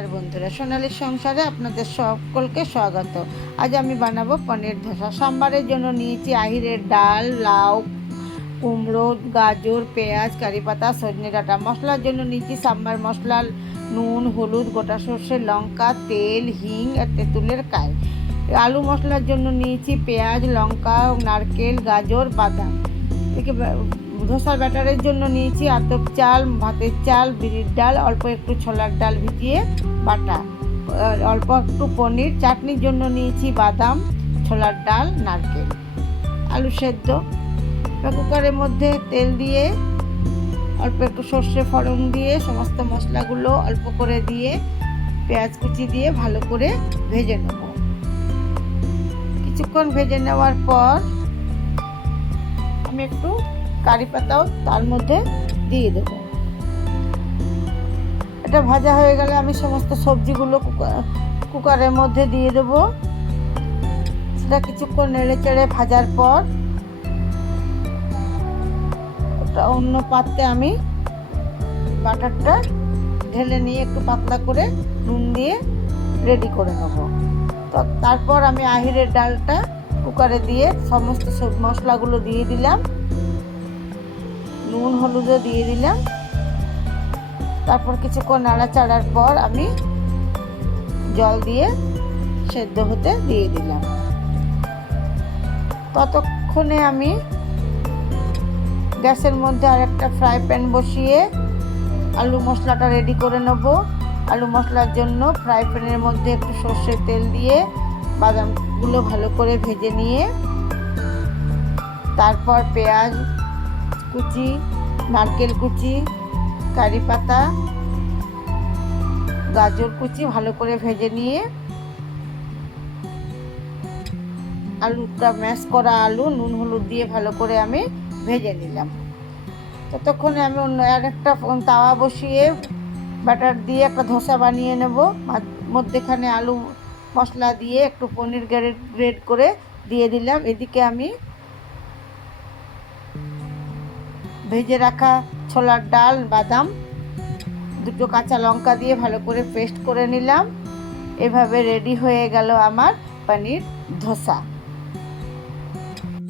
নমস্কার বন্ধুরা, সোনালীর সংসারে আপনাদের সকলকে স্বাগত। আজ আমি বানাবো পনির ধোসা। সাম্বারের জন্য নিয়েছি আহিরের ডাল, লাউ, কুমড়ো, গাজর, পেঁয়াজ, কারিপাতা, সজনে ডাঁটা। মশলার জন্য নিয়েছি সাম্বার মশলা, নুন, হলুদ, গোটা সর্ষে, লঙ্কা, তেল, হিং আর তেঁতুলের কাই। আলু মশলার জন্য নিয়েছি পেঁয়াজ, লঙ্কা, নারকেল, গাজর, বাদাম। ধোসার ব্যাটারের জন্য নিয়েছি আতপ চাল, ভাতের চাল, বিরির ডাল, অল্প একটু ছোলার ডাল ভিজিয়ে বাটা, অল্প একটু পনির। চাটনির জন্য নিয়েছি বাদাম, ছোলার ডাল, নারকেল, আলু সেদ্ধ। কুকারের মধ্যে তেল দিয়ে অল্প একটু সর্ষে ফোড়ন দিয়ে সমস্ত মশলাগুলো অল্প করে দিয়ে পেঁয়াজ কুচি দিয়ে ভালো করে ভেজে নেব। কিছুক্ষণ ভেজে নেওয়ার পর আমি একটু কারি পাতাও তার মধ্যে দিয়ে দেবো। এটা ভাজা হয়ে গেলে আমি সমস্ত সবজিগুলো কুকারের মধ্যে দিয়ে দেবো। সেটা কিছুক্ষণ নেড়ে চেড়ে ভাজার পর ওটা অন্য পাত্রে আমি বাটারটা ঢেলে নিয়ে একটু পাতলা করে নুন দিয়ে রেডি করে নেব। তো তারপর আমি আহিরের ডালটা কুকারে দিয়ে সমস্ত মশলাগুলো দিয়ে দিলাম, নুন হলুদও দিয়ে দিলাম। তারপর কিছুক্ষণ নাড়াচাড়ার পর আমি জল দিয়ে সেদ্ধ হতে দিয়ে দিলাম। ততক্ষণে আমি গ্যাসের মধ্যে আরেকটা ফ্রাই প্যান বসিয়ে আলু মশলাটা রেডি করে নেব। আলু মশলার জন্য ফ্রাই প্যানের মধ্যে একটু সর্ষের তেল দিয়ে বাদামগুলো ভালো করে ভেজে নিয়ে তারপর পেঁয়াজ কুচি, নারকেল কুচি, কারি পাতা, গাজর কুচি ভালো করে ভেজে নিয়ে আলুটা ম্যাশ করা আলু নুন হলুদ দিয়ে ভালো করে আমি ভেজে নিলাম। ততক্ষণে আমি অন্য আরেকটা তাওয়া বসিয়ে ব্যাটার দিয়ে একটা ধোসা বানিয়ে নেব। মধ্যেখানে আলু মশলা দিয়ে একটু পনির গ্রেড করে দিয়ে দিলাম। এদিকে আমি ভেজে রাখা ছোলার ডাল, বাদাম, দুটো কাঁচা লঙ্কা দিয়ে ভালো করে পেস্ট করে নিলাম। এভাবে রেডি হয়ে গেল আমার পনির ধোসা।